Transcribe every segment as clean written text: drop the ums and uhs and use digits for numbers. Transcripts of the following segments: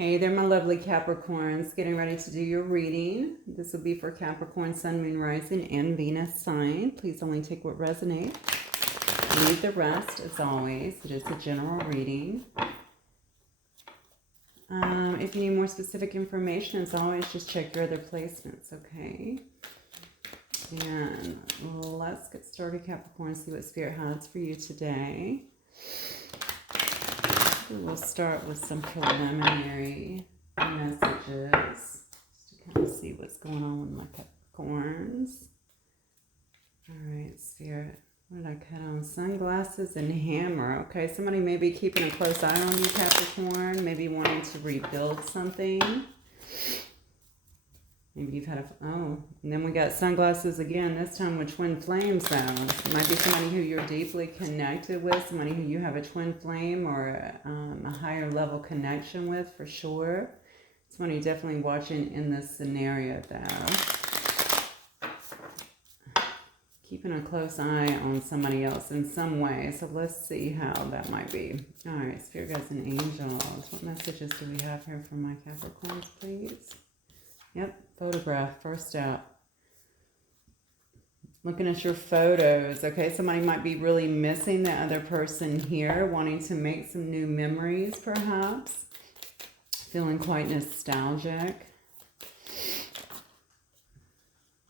Hey there, my lovely Capricorns. Getting ready to do your reading. This will be for Capricorn, Sun, Moon, Rising, and Venus sign. Please only take what resonates. Leave the rest, as always. It is a general reading. If you need more specific information, as always, just check your other placements, okay? And let's get started, Capricorn, see what Spirit has for you today. We'll start with some preliminary messages just to kind of see what's going on with my Capricorns. All right, Spirit. What did I cut on? Sunglasses and hammer. Okay, somebody may be keeping a close eye on you, Capricorn. Maybe wanting to rebuild something. Maybe you've had a... Oh, and then we got sunglasses again, this time with twin flames, though. It might be somebody who you're deeply connected with, somebody who you have a twin flame or a higher level connection with, for sure. Somebody definitely watching in this scenario, though. Keeping a close eye on somebody else in some way. So let's see how that might be. All right, Spirit Guides and Angels. What messages do we have here for my Capricorns, please? Yep, photograph, first out. Looking at your photos, okay? Somebody might be really missing the other person here, wanting to make some new memories, perhaps. Feeling quite nostalgic.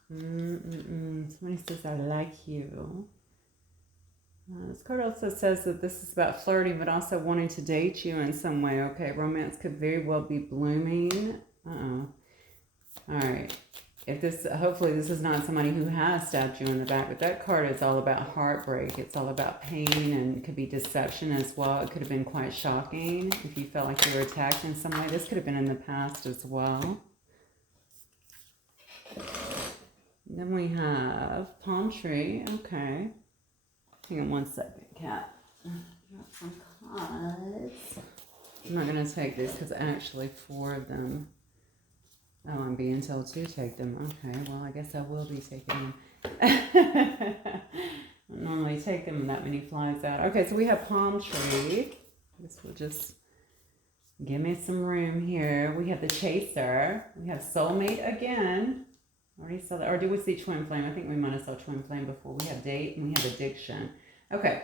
Somebody says, I like you. This card also says that this is about flirting, but also wanting to date you in some way, okay? Romance could very well be blooming. Uh-oh. All right, hopefully this is not somebody who has stabbed you in the back, but that card is all about heartbreak. It's all about pain, and it could be deception as well. It could have been quite shocking if you felt like you were attacked in some way. This could have been in the past as well. Then we have palm tree. Okay. Hang on one second, Cat. Got some cards. I'm not going to take these because actually 4 of them... Oh, I'm being told to take them. Okay, well, I guess I will be taking them. I don't normally take them when that many flies out. Okay, so we have palm tree. I guess we'll just give me some room here. We have the chaser. We have soulmate again. Already saw that. Or did we see twin flame? I think we might have saw twin flame before. We have date and we have addiction. Okay.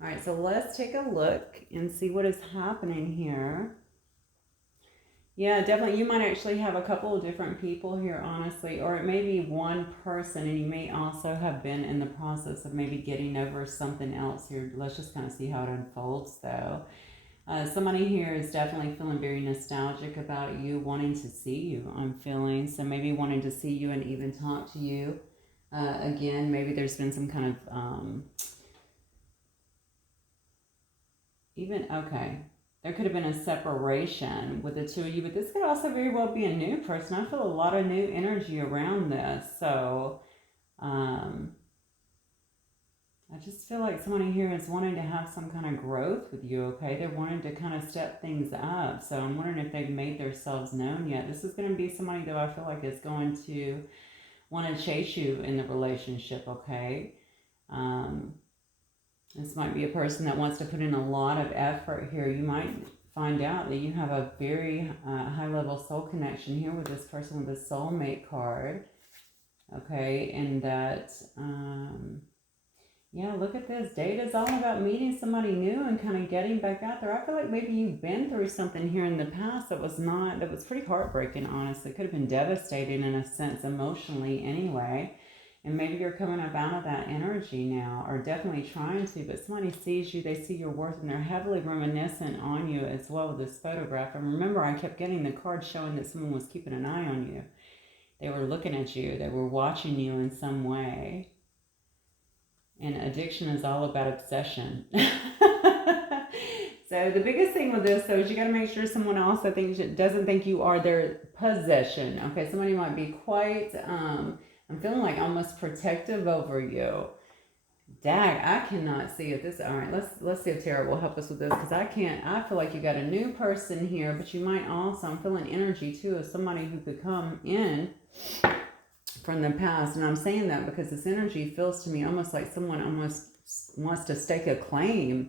All right, so let's take a look and see what is happening here. Yeah, definitely. You might actually have a couple of different people here, honestly, or it may be one person, and you may also have been in the process of maybe getting over something else here. Let's just kind of see how it unfolds, though. Somebody here is definitely feeling very nostalgic about you, wanting to see you, I'm feeling. So maybe wanting to see you and even talk to you. Again, maybe there's been some kind of... okay. There could have been a separation with the two of you, but this could also very well be a new person. I feel a lot of new energy around this. So, I just feel like somebody here is wanting to have some kind of growth with you, okay? They're wanting to kind of step things up. So I'm wondering if they've made themselves known yet. This is going to be somebody, though, I feel like is going to want to chase you in the relationship, okay? This might be a person that wants to put in a lot of effort here. You might find out that you have a very high-level soul connection here with this person with a soulmate card. Okay, and that, yeah, look at this. Date is all about meeting somebody new and kind of getting back out there. I feel like maybe you've been through something here in the past that was pretty heartbreaking, honestly. It could have been devastating in a sense, emotionally anyway. And maybe you're coming up out of that energy now, or definitely trying to, but somebody sees you, they see your worth, and they're heavily reminiscent on you as well with this photograph. And remember, I kept getting the card showing that someone was keeping an eye on you. They were looking at you. They were watching you in some way. And addiction is all about obsession. So the biggest thing with this, though, is you got to make sure someone else doesn't think you are their possession. Okay, somebody might be quite... I'm feeling like almost protective over you. Dag, I cannot see it. All right, let's see if Tarot will help us with this, because I feel like you got a new person here, but you might also, I'm feeling energy too of somebody who could come in from the past. And I'm saying that because this energy feels to me almost like someone almost wants to stake a claim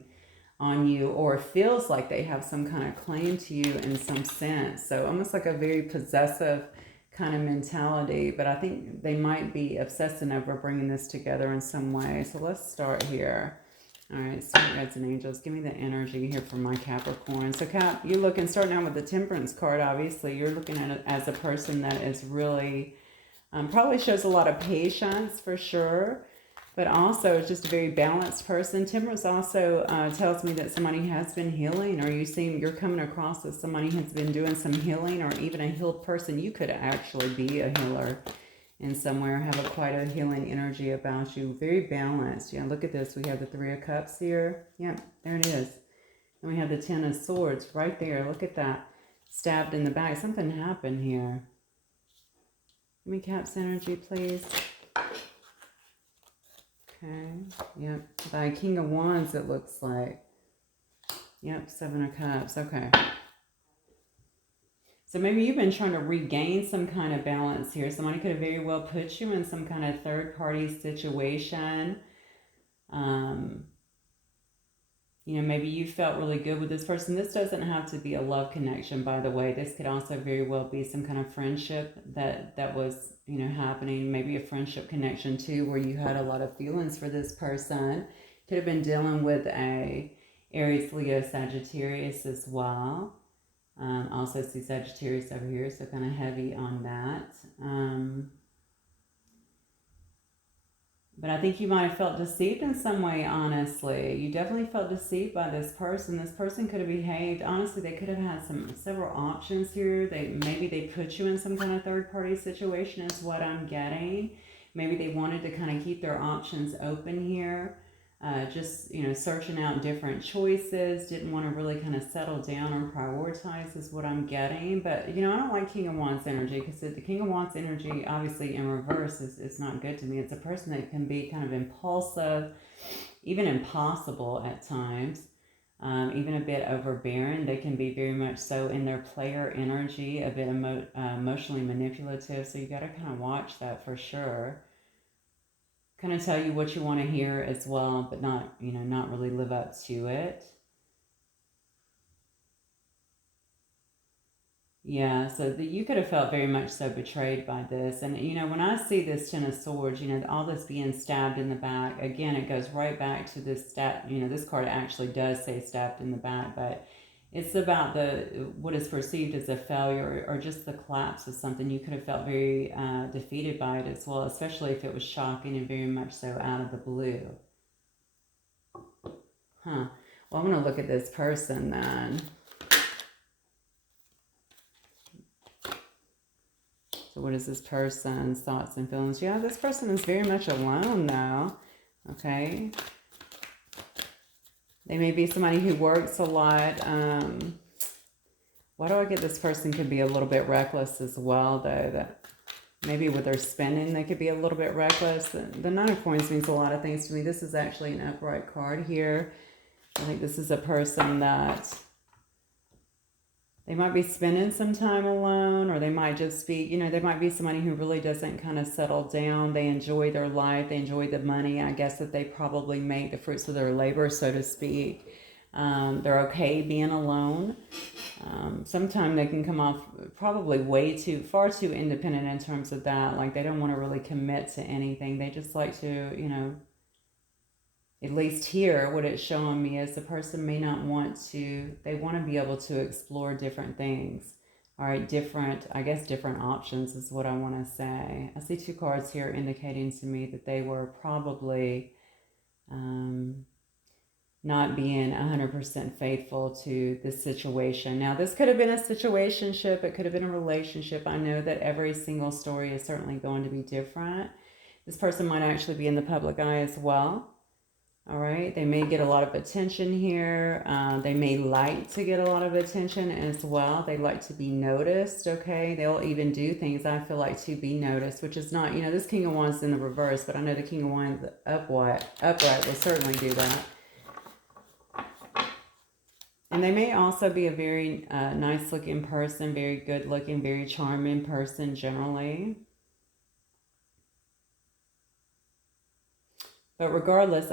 on you, or feels like they have some kind of claim to you in some sense. So almost like a very possessive kind of mentality, but I think they might be obsessing over bringing this together in some way. So let's start here. All right, Spirit Guides and Angels, give me the energy here for my Capricorn. So Cap, you're looking, starting out with the Temperance card, obviously, you're looking at it as a person that is really, probably shows a lot of patience for sure, but also just a very balanced person. Temperance also tells me that somebody has been healing, or you're coming across as somebody has been doing some healing, or even a healed person. You could actually be a healer in somewhere, have quite a healing energy about you. Very balanced. Yeah, look at this. We have the Three of Cups here. Yeah, there it is. And we have the Ten of Swords right there. Look at that. Stabbed in the back. Something happened here. Give me Cap's energy, please. Okay. Yep. By King of Wands, it looks like. Yep, Seven of Cups. Okay. So maybe you've been trying to regain some kind of balance here. Somebody could have very well put you in some kind of third-party situation. You know, maybe you felt really good with this person. This doesn't have to be a love connection, by the way. This could also very well be some kind of friendship that was, you know, happening. Maybe a friendship connection too, where you had a lot of feelings for this person. Could have been dealing with a Aries, Leo, Sagittarius as well. Also see Sagittarius over here, so kind of heavy on that. But I think you might have felt deceived in some way, honestly. You definitely felt deceived by this person. This person could have behaved, honestly, they could have had several options here. Maybe they put you in some kind of third-party situation is what I'm getting. Maybe they wanted to kind of keep their options open here. Just, you know, searching out different choices, didn't want to really kind of settle down or prioritize is what I'm getting. But, you know, I don't like King of Wands energy, because the King of Wands energy, obviously in reverse, is not good to me. It's a person that can be kind of impulsive, even impossible at times, even a bit overbearing. They can be very much so in their player energy, a bit emotionally manipulative. So you got to kind of watch that for sure. Kind of tell you what you want to hear as well, but not, you know, not really live up to it. Yeah, so you could have felt very much so betrayed by this. And, you know, when I see this Ten of Swords, you know, all this being stabbed in the back, again, it goes right back to this you know, this card actually does say stabbed in the back, but it's about what is perceived as a failure, or just the collapse of something. You could have felt very defeated by it as well, especially if it was shocking and very much so out of the blue. Well, I'm going to look at this person then. So what is this person's thoughts and feelings? Yeah, this person is very much alone though. Okay. They may be somebody who works a lot. Why do I get this person could be a little bit reckless as well, though? That maybe with their spending, they could be a little bit reckless. The Nine of Coins means a lot of things to me. This is actually an upright card here. I think this is a person that they might be spending some time alone, or they might just be, you know, they might be somebody who really doesn't kind of settle down. They enjoy their life. They enjoy the money, I guess, that they probably make, the fruits of their labor, so to speak. They're okay being alone. Sometimes they can come off probably far too independent in terms of that. Like they don't want to really commit to anything. They just like to, you know, at least here, what it's showing me is the person may not want to, they want to be able to explore different things. All right, different options is what I want to say. I see two cards here indicating to me that they were probably not being 100% faithful to this situation. Now, this could have been a situationship. It could have been a relationship. I know that every single story is certainly going to be different. This person might actually be in the public eye as well. All right, they may get a lot of attention here. They may like to get a lot of attention as well. They like to be noticed, okay? They'll even do things, I feel like, to be noticed, which is not, you know, this King of Wands in the reverse, but I know the King of Wands upright will certainly do that. And they may also be a very nice-looking person, very good-looking, very charming person generally. But regardless,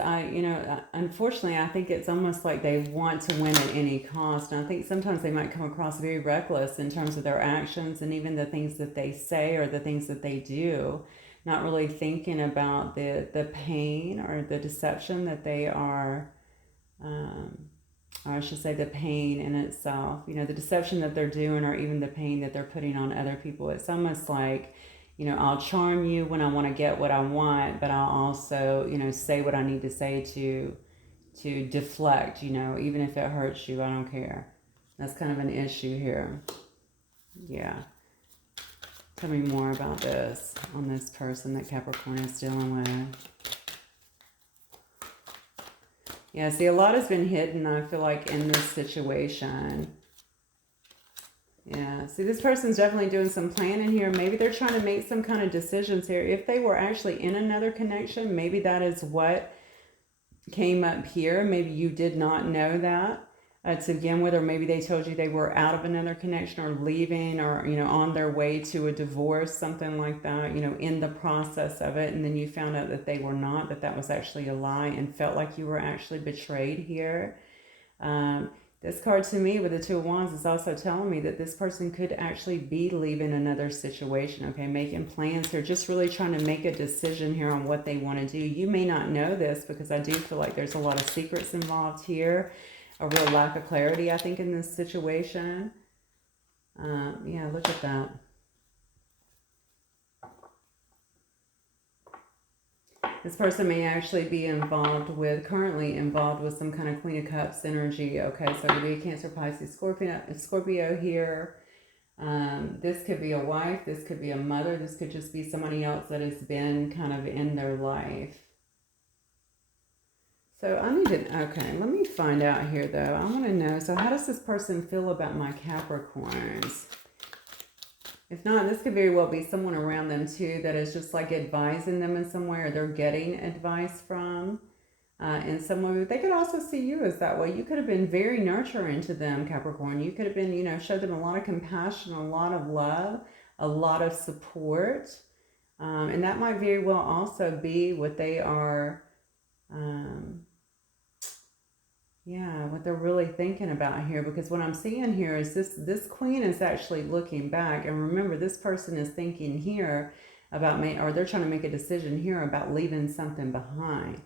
unfortunately, I think it's almost like they want to win at any cost. And I think sometimes they might come across very reckless in terms of their actions and even the things that they say or the things that they do, not really thinking about the pain or the deception that they are, or I should say the pain in itself, the deception that they're doing or even the pain that they're putting on other people. It's almost like, I'll charm you when I want to get what I want, but I'll also, say what I need to say to deflect, even if it hurts you, I don't care. That's kind of an issue here. Yeah. Tell me more about this on this person that Capricorn is dealing with. Yeah, see, a lot has been hidden, I feel like, in this situation. Yeah, see, this person's definitely doing some planning here. Maybe they're trying to make some kind of decisions here. If they were actually in another connection, maybe that is what came up here. Maybe you did not know that to begin with, or maybe they told you they were out of another connection or leaving or, on their way to a divorce, something like that, in the process of it. And then you found out that they were not, that was actually a lie and felt like you were actually betrayed here. This card to me with the Two of Wands is also telling me that this person could actually be leaving another situation, okay? Making plans here, just really trying to make a decision here on what they want to do. You may not know this because I do feel like there's a lot of secrets involved here, a real lack of clarity, I think, in this situation. Yeah, look at that. This person may actually be currently involved with some kind of Queen of Cups energy. Okay, so it could be a Cancer, Pisces, Scorpio here. This could be a wife. This could be a mother. This could just be somebody else that has been kind of in their life. So I need to, okay, let me find out here though. I want to know, so how does this person feel about my Capricorns? If not, this could very well be someone around them too that is just like advising them in some way, or they're getting advice from in some way. But they could also see you as that way. You could have been very nurturing to them, Capricorn. You could have been, showed them a lot of compassion, a lot of love, a lot of support. And that might very well also be what they are, what they're really thinking about here, because what I'm seeing here is this queen is actually looking back. And remember, this person is thinking here about or they're trying to make a decision here about leaving something behind.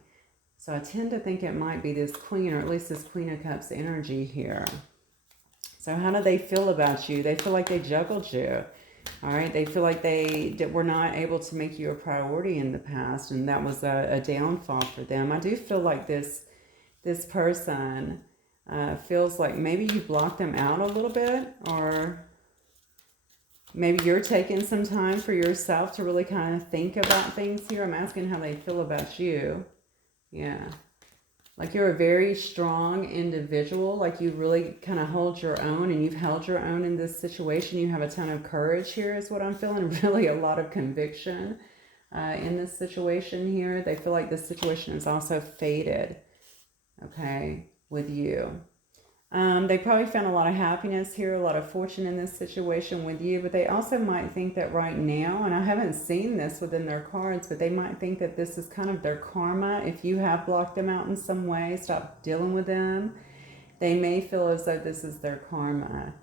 So I tend to think it might be this queen, or at least this Queen of Cups energy here. So how do they feel about you? They feel like they juggled you. All right, they feel like they were not able to make you a priority in the past, and that was a downfall for them. I do feel like this person feels like maybe you blocked them out a little bit, or maybe you're taking some time for yourself to really kind of think about things here. I'm asking how they feel about you. Yeah. Like you're a very strong individual. Like you really kind of hold your own, and you've held your own in this situation. You have a ton of courage here is what I'm feeling. Really a lot of conviction in this situation here. They feel like this situation is also fated. Okay, with you. They probably found a lot of happiness here, a lot of fortune in this situation with you, but they also might think that right now, and I haven't seen this within their cards, but they might think that this is kind of their karma. If you have blocked them out in some way, stop dealing with them, they may feel as though this is their karma,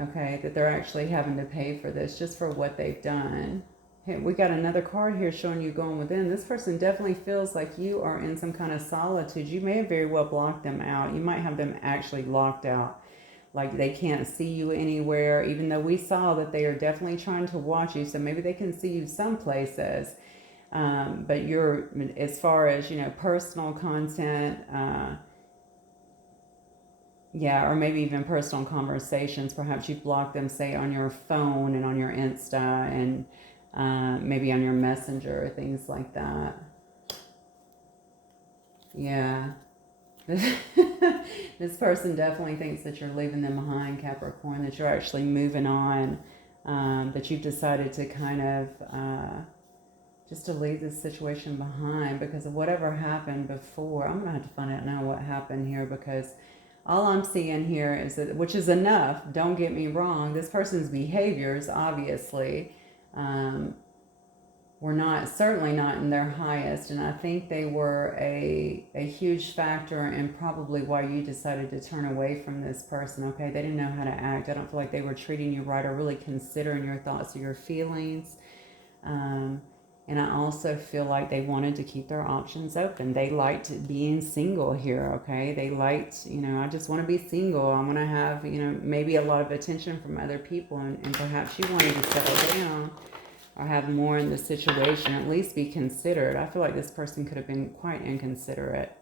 okay, that they're actually having to pay for this just for what they've done. Hey, we got another card here showing you going within. This person definitely feels like you are in some kind of solitude. You may have very well blocked them out. You might have them actually locked out. Like they can't see you anywhere, even though we saw that they are definitely trying to watch you. So maybe they can see you some places. But you're, as far as, personal content, or maybe even personal conversations. Perhaps you've blocked them, say, on your phone and on your Insta and maybe on your Messenger or things like that. Yeah. This person definitely thinks that you're leaving them behind, Capricorn, that you're actually moving on, that you've decided to kind of just to leave this situation behind because of whatever happened before. I'm going to have to find out now what happened here, because all I'm seeing here is that, which is enough, don't get me wrong, this person's behaviors, obviously, were not, certainly not in their highest. And I think they were a huge factor in probably why you decided to turn away from this person, okay? They didn't know how to act. I don't feel like they were treating you right or really considering your thoughts or your feelings. And I also feel like they wanted to keep their options open. They liked being single here, okay? They liked, I just want to be single. I want to have, maybe a lot of attention from other people. And perhaps you wanted to settle down or have more in the situation, at least be considered. I feel like this person could have been quite inconsiderate.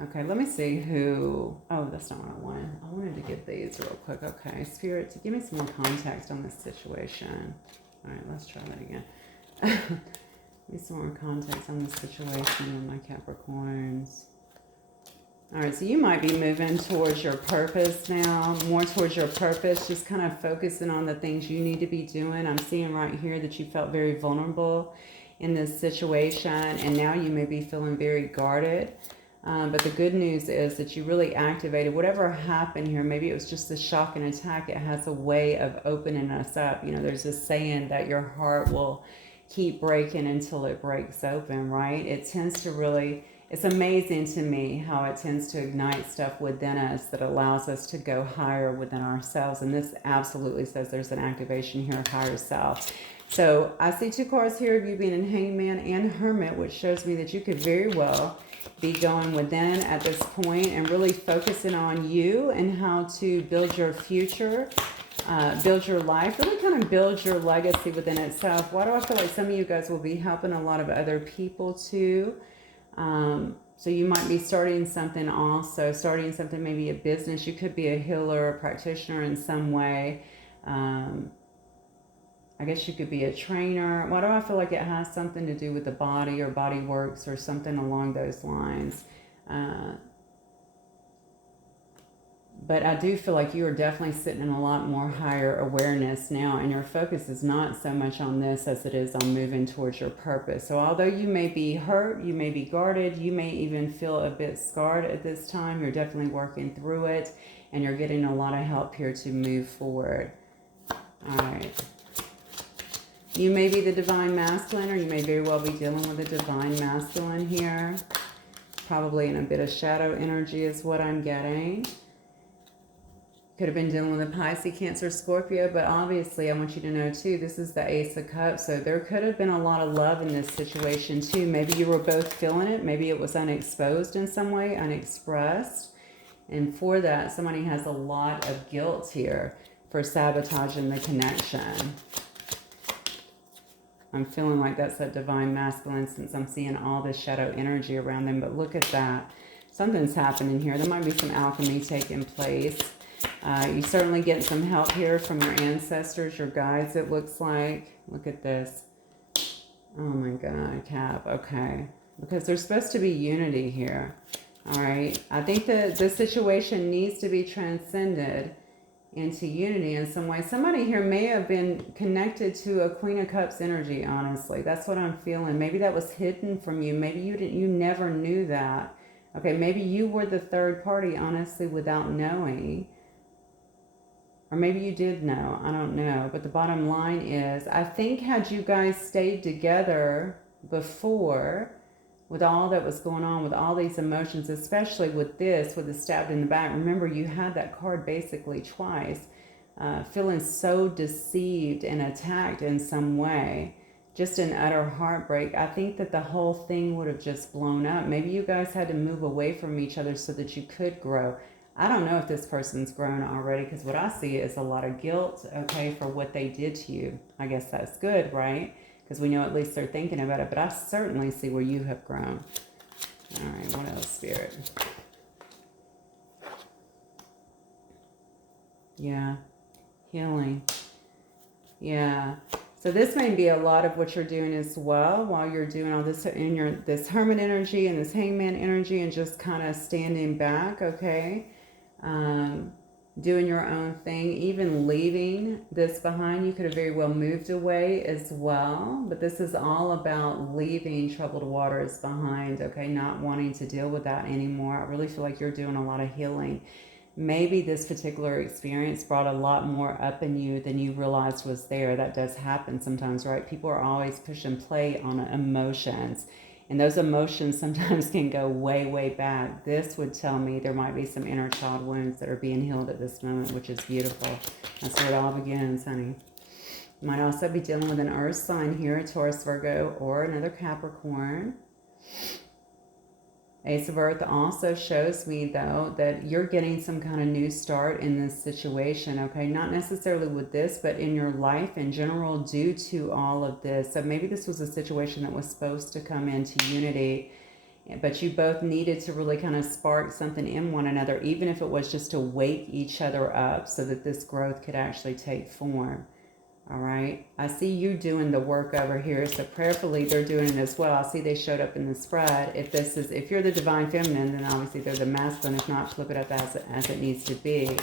Okay, let me see who, oh, that's not what I wanted. I wanted to get these real quick. Okay, Spirit, give me some more context on this situation. All right, let's try that again. Give me some more context on this situation with my Capricorns. All right, so you might be moving towards your purpose now, more towards your purpose, just kind of focusing on the things you need to be doing. I'm seeing right here that you felt very vulnerable in this situation, and now you may be feeling very guarded. But the good news is that you really activated whatever happened here. Maybe it was just the shock and attack. It has a way of opening us up. There's this saying that your heart will keep breaking until it breaks open, right? It tends to really, it's amazing to me how it tends to ignite stuff within us that allows us to go higher within ourselves. And this absolutely says there's an activation here of higher self. So I see two cards here of you being in Hangman and Hermit, which shows me that you could very well be going within at this point and really focusing on you and how to build your future, build your life, really kind of build your legacy within itself. Why do I feel like some of you guys will be helping a lot of other people too? So you might be starting something also, starting something, maybe a business. You could be a healer, a practitioner in some way. I guess you could be a trainer. Why do I feel like it has something to do with the body or body works or something along those lines? But I do feel like you are definitely sitting in a lot more higher awareness now, and your focus is not so much on this as it is on moving towards your purpose. So although you may be hurt, you may be guarded, you may even feel a bit scarred at this time, you're definitely working through it, and you're getting a lot of help here to move forward. All right. You may be the divine masculine, or you may very well be dealing with a divine masculine here. Probably in a bit of shadow energy is what I'm getting. Could have been dealing with a Pisces, Cancer, Scorpio, but obviously I want you to know too, this is the Ace of Cups, so there could have been a lot of love in this situation too. Maybe you were both feeling it. Maybe it was unexposed in some way, unexpressed. And for that, somebody has a lot of guilt here for sabotaging the connection. I'm feeling like that's that divine masculine since I'm seeing all this shadow energy around them. But look at that. Something's happening here. There might be some alchemy taking place. You certainly get some help here from your ancestors, your guides, it looks like. Look at this. Oh my God, Cap. Okay. Because there's supposed to be unity here. All right. I think that the situation needs to be transcended into unity in some way. Somebody here may have been connected to a Queen of Cups energy, honestly. That's what I'm feeling. Maybe that was hidden from you. Maybe you never knew that. Okay, maybe you were the third party, honestly, without knowing. Or maybe you did know. I don't know. But the bottom line is, I think had you guys stayed together before, with all that was going on, with all these emotions, especially with this, with the stabbed in the back. Remember, you had that card basically twice, feeling so deceived and attacked in some way, just an utter heartbreak. I think that the whole thing would have just blown up. Maybe you guys had to move away from each other so that you could grow. I don't know if this person's grown already, because what I see is a lot of guilt, okay, for what they did to you. I guess that's good, right? Because we know at least they're thinking about it, but I certainly see where you have grown. All right, what else, Spirit? Yeah, healing. Yeah, so this may be a lot of what you're doing as well while you're doing all this in this Hermit energy and this Hangman energy, and just kind of standing back, okay? Doing your own thing, even leaving this behind. You could have very well moved away as well, but this is all about leaving troubled waters behind, okay? Not wanting to deal with that anymore. I really feel like you're doing a lot of healing maybe this particular experience brought a lot more up in you than you realized was there. That does happen sometimes, right? People are always push and play on emotions. And those emotions sometimes can go way, way back. This would tell me there might be some inner child wounds that are being healed at this moment, which is beautiful. That's where it all begins, honey. You might also be dealing with an earth sign here, a Taurus, Virgo, or another Capricorn. Ace of Earth also shows me, though, that you're getting some kind of new start in this situation, okay? Not necessarily with this, but in your life in general due to all of this. So maybe this was a situation that was supposed to come into unity, but you both needed to really kind of spark something in one another, even if it was just to wake each other up so that this growth could actually take form. All right, I see you doing the work over here, so prayerfully they're doing it as well. I see they showed up in the spread. If you're the divine feminine, then obviously they're the masculine. If not, flip it up as it needs to be.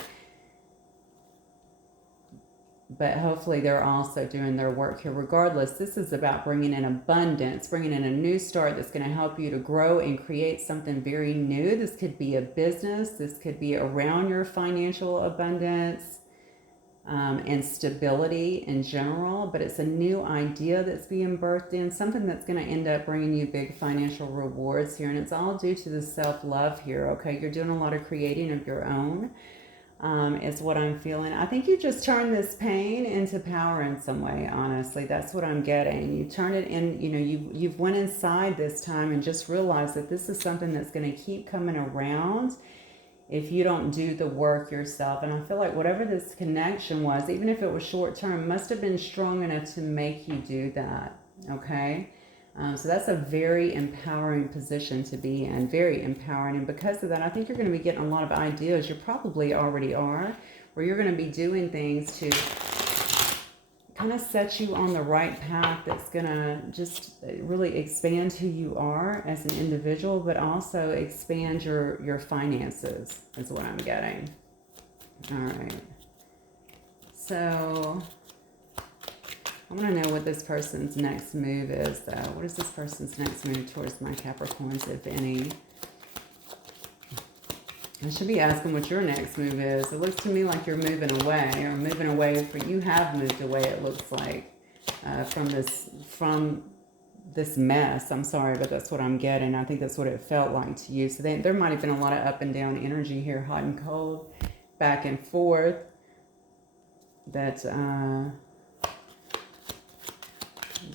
But hopefully they're also doing their work here. Regardless, this is about bringing in abundance, bringing in a new start that's going to help you to grow and create something very new. This could be a business. This could be around your financial abundance. And stability in general, but it's a new idea that's being birthed in, something that's going to end up bringing you big financial rewards here, and it's all due to the self-love here, okay? You're doing a lot of creating of your own, is what I'm feeling. I think you just turned this pain into power in some way, honestly. That's what I'm getting. You turn it in, you've went inside this time and just realized that this is something that's going to keep coming around if you don't do the work yourself. And I feel like whatever this connection was, even if it was short term, must have been strong enough to make you do that, okay? So that's a very empowering position to be in, very empowering. And because of that, I think you're going to be getting a lot of ideas. You probably already are, where you're going to be doing things to kind of set you on the right path that's going to just really expand who you are as an individual, but also expand your finances is what I'm getting. All right. So I want to know what this person's next move is, though. What is this person's next move towards my Capricorns, if any? I should be asking what your next move is. It looks to me like you're moving away, or moving away. You have moved away, it looks like, from this mess. I'm sorry, but that's what I'm getting. I think that's what it felt like to you. So there might have been a lot of up and down energy here, hot and cold, back and forth, that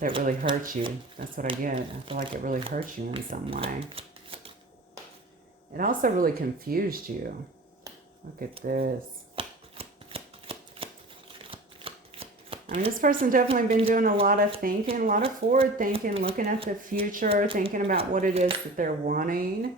really hurt you. That's what I get. I feel like it really hurt you in some way. It also really confused you. Look at this. I mean, this person definitely been doing a lot of thinking, a lot of forward thinking, looking at the future, thinking about what it is that they're wanting.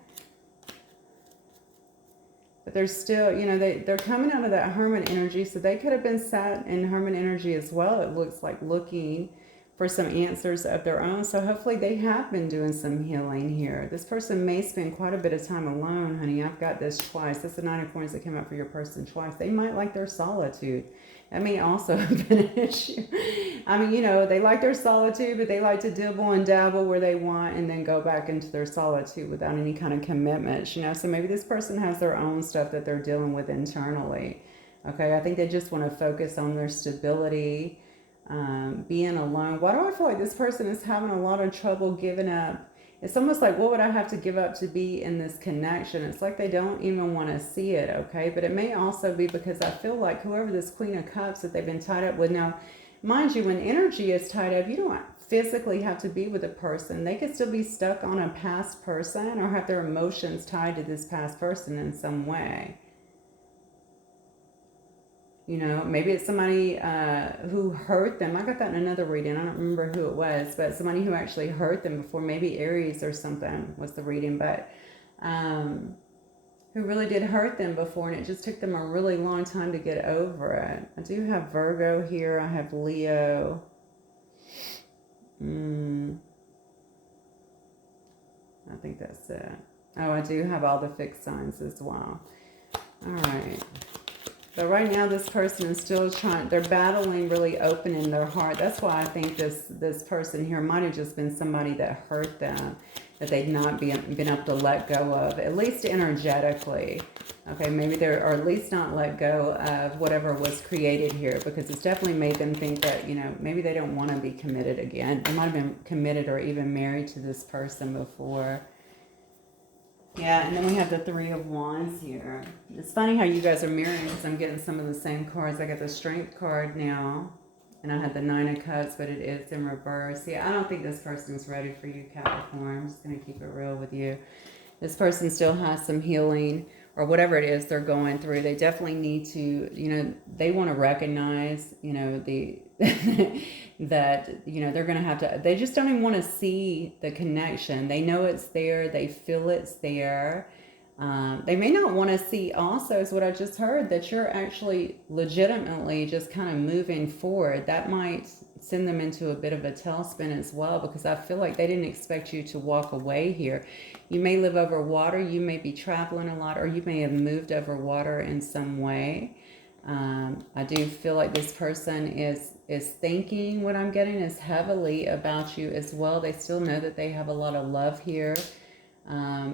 But they're still, they're coming out of that Hermit energy, so they could have been sat in Hermit energy as well. It looks like looking for some answers of their own. So hopefully they have been doing some healing here. This person may spend quite a bit of time alone, honey. I've got this twice. That's the Nine of Coins that came up for your person twice. They might like their solitude. That may also have been an issue. I mean, they like their solitude, but they like to dibble and dabble where they want and then go back into their solitude without any kind of commitments, So maybe this person has their own stuff that they're dealing with internally. Okay, I think they just want to focus on their stability, being alone. Why do I feel like this person is having a lot of trouble giving up? It's almost like, what would I have to give up to be in this connection? It's like they don't even want to see it, okay? But it may also be because I feel like whoever this Queen of Cups that they've been tied up with. Now, mind you, when energy is tied up, you don't physically have to be with a person. They could still be stuck on a past person or have their emotions tied to this past person in some way. Maybe it's somebody who hurt them. I got that in another reading. I don't remember who it was, but somebody who actually hurt them before. Maybe Aries or something was the reading, but who really did hurt them before, and it just took them a really long time to get over it. I do have Virgo here. I have Leo. I think that's it. Oh, I do have all the fixed signs as well. All right. So right now this person is still they're battling really open in their heart. That's why I think this person here might have just been somebody that hurt them. that they've not been able to let go of, at least energetically. Okay, maybe they're, or at least not let go of whatever was created here, because it's definitely made them think that, you know, maybe they don't want to be committed again. They might have been committed or even married to this person before. Yeah, and then we have the Three of Wands here. It's funny how you guys are mirroring, because I'm getting some of the same cards. I got the Strength card now, and I had the Nine of Cups, but it is in reverse. Yeah, I don't think this person is ready for you, Capricorn. I'm just going to keep it real with you. This person still has some healing or whatever it is they're going through. They definitely need to, you know, they want to recognize, you know, the that, you know, they're going to have to, they just don't even want to see the connection. They know it's there. They feel it's there. They may not want to see also, is what I just heard, that you're actually legitimately just kind of moving forward. That might send them into a bit of a tailspin as well, because I feel like they didn't expect you to walk away here. You may live over water, you may be traveling a lot, or you may have moved over water in some way. I do feel like this person is thinking, what I'm getting is heavily about you as well. They still know that they have a lot of love here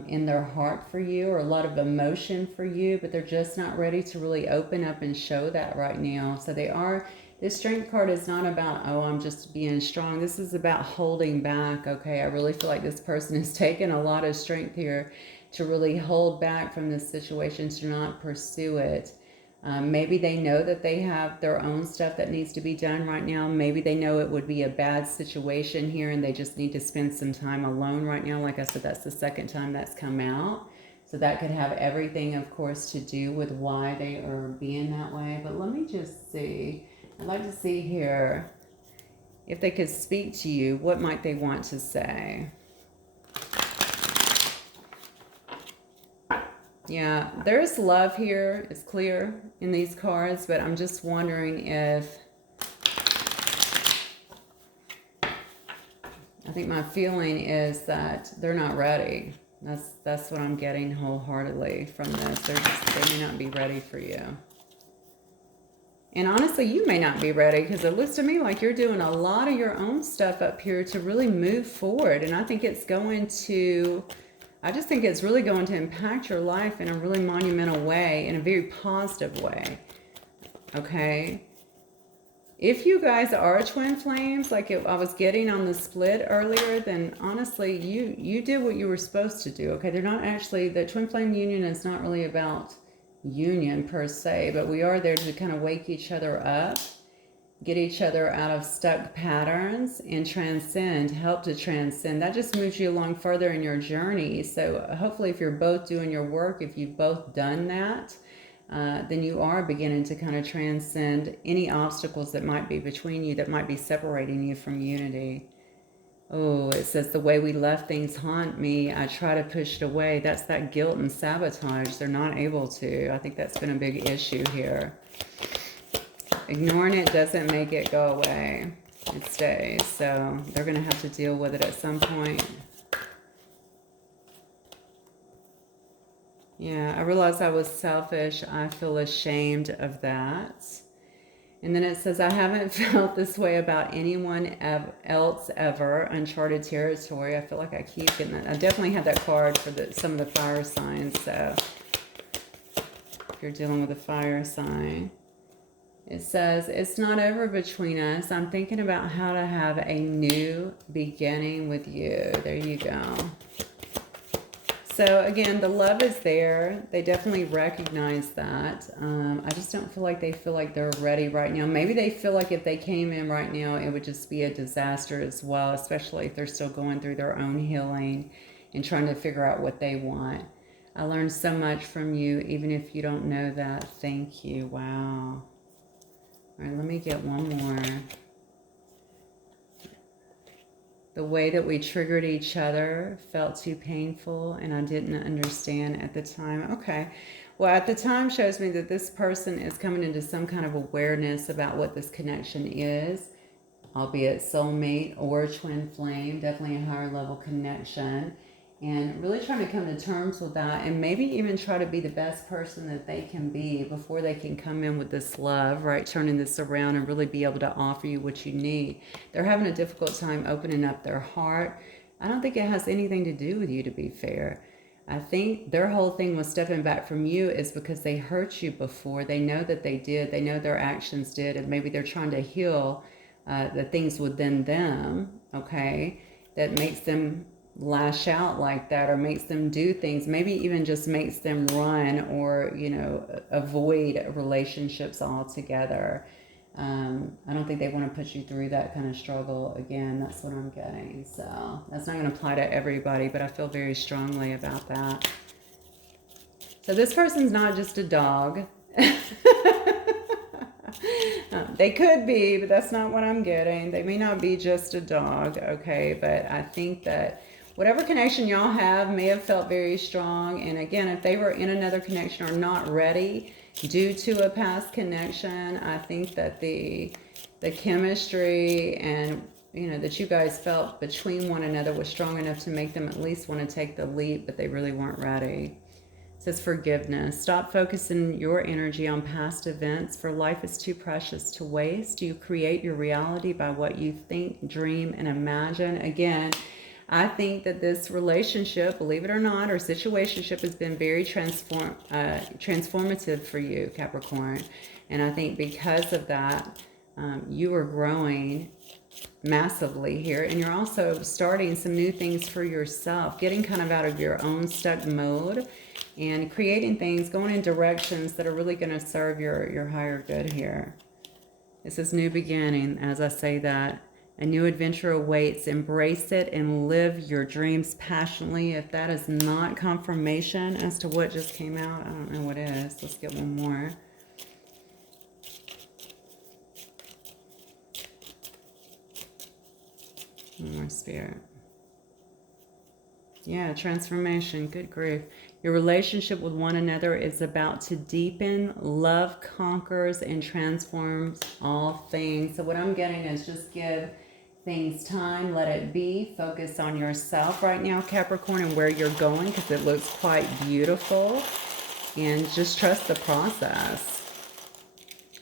in their heart for you, or a lot of emotion for you, but they're just not ready to really open up and show that right now. So they are, this Strength card is not about, oh, I'm just being strong. This is about holding back. Okay, I really feel like this person has taken a lot of strength here to really hold back from this situation, to not pursue it. Maybe they know that they have their own stuff that needs to be done right now. Maybe they know it would be a bad situation here and they just need to spend some time alone right now. Like I said, that's the second time that's come out. So that could have everything, of course, to do with why they are being that way. But let me just see. I'd like to see here if they could speak to you. What might they want to say? Yeah, there's love here. It's clear in these cards, but I'm just wondering if, I think my feeling is that they're not ready. That's what I'm getting wholeheartedly from this. They may not be ready for you. And honestly, you may not be ready, because it looks to me like you're doing a lot of your own stuff up here to really move forward. And I think it's going to, I just think it's really going to impact your life in a really monumental way, in a very positive way. Okay? If you guys are twin flames, like I was getting on the split earlier, then honestly, you did what you were supposed to do. Okay? They're not actually, the twin flame union is not really about union per se, but we are there to kind of wake each other up, get each other out of stuck patterns, and transcend, help to transcend. That just moves you along further in your journey. So hopefully if you're both doing your work, if you've both done that, then you are beginning to kind of transcend any obstacles that might be between you, that might be separating you from unity. Oh, it says, the way we left things haunt me. I try to push it away. That's that guilt and sabotage. They're not able to. I think that's been a big issue here. Ignoring it doesn't make it go away. It stays. So they're going to have to deal with it at some point. Yeah, I realized I was selfish. I feel ashamed of that. And then it says, I haven't felt this way about anyone else ever. Uncharted territory. I feel like I keep getting that. I definitely had that card for some of the fire signs. So if you're dealing with a fire sign. It says, it's not over between us. I'm thinking about how to have a new beginning with you. There you go. So again, the love is there. They definitely recognize that. I just don't feel like they feel like they're ready right now. Maybe they feel like if they came in right now, it would just be a disaster as well, especially if they're still going through their own healing and trying to figure out what they want. I learned so much from you, even if you don't know that. Thank you. Wow. All right, let me get one more. The way that we triggered each other felt too painful, and I didn't understand at the time. Okay. Well, at the time shows me that this person is coming into some kind of awareness about what this connection is, albeit soulmate or twin flame, definitely a higher level connection, and really trying to come to terms with that, and maybe even try to be the best person that they can be before they can come in with this love, right? Turning this around and really be able to offer you what you need. They're having a difficult time opening up their heart. I don't think it has anything to do with you, to be fair. I think their whole thing was stepping back from you is because they hurt you before. They know that they did. They know their actions did. And maybe they're trying to heal the things within them, okay, that makes them lash out like that, or makes them do things, maybe even just makes them run, or, you know, avoid relationships altogether. I don't think they want to put you through that kind of struggle again. That's what I'm getting. So that's not going to apply to everybody, but I feel very strongly about that. So this person's not just a dog. They could be, but that's not what I'm getting. They may not be just a dog, okay? But I think that whatever connection y'all have may have felt very strong. And again, if they were in another connection or not ready due to a past connection, I think that the chemistry and, you know, that you guys felt between one another was strong enough to make them at least want to take the leap, but they really weren't ready. It says forgiveness. Stop focusing your energy on past events, for life is too precious to waste. You create your reality by what you think, dream, and imagine. Again, I think that this relationship, believe it or not, or situationship has been very transformative for you, Capricorn. And I think because of that, you are growing massively here. And you're also starting some new things for yourself, getting kind of out of your own stuck mode and creating things, going in directions that are really going to serve your higher good here. This is new beginning. As I say that, a new adventure awaits. Embrace it and live your dreams passionately. If that is not confirmation as to what just came out, I don't know what is. Let's get one more. One more, Spirit. Yeah, transformation. Good grief. Your relationship with one another is about to deepen. Love conquers and transforms all things. So what I'm getting is just give things time, let it be. Focus on yourself right now, Capricorn, and where you're going, because it looks quite beautiful. And just trust the process.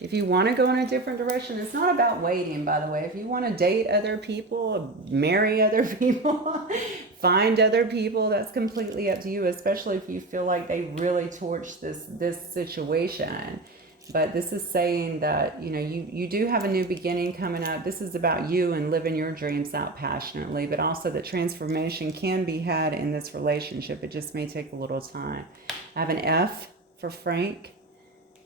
If you want to go in a different direction, it's not about waiting, by the way. If you want to date other people, marry other people, find other people, that's completely up to you, especially if you feel like they really torched this situation. But this is saying that, you know, you do have a new beginning coming up. This is about you and living your dreams out passionately, but also that transformation can be had in this relationship. It just may take a little time. I have an F for Frank.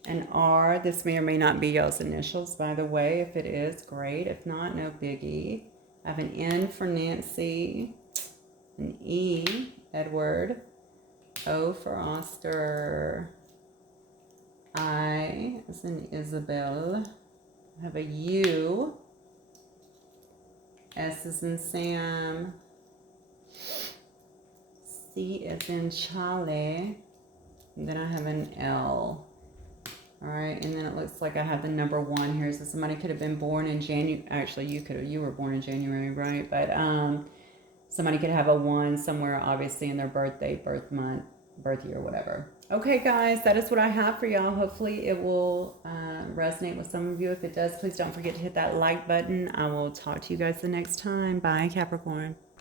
An R, this may or may not be y'all's initials, by the way. If it is, great. If not, no biggie. I have an N for Nancy, an E, Edward, O for Oscar, I as in Isabel. I have a U, S as in Sam, C as in Charlie, and then I have an L. All right, and then it looks like I have the number 1 here. So somebody could have been born in January. Actually, you were born in January, right? But somebody could have a 1 somewhere, obviously, in their birthday, birth month, birth year, whatever. Okay, guys, that is what I have for y'all. Hopefully, it will resonate with some of you. If it does, please don't forget to hit that like button. I will talk to you guys the next time. Bye, Capricorn.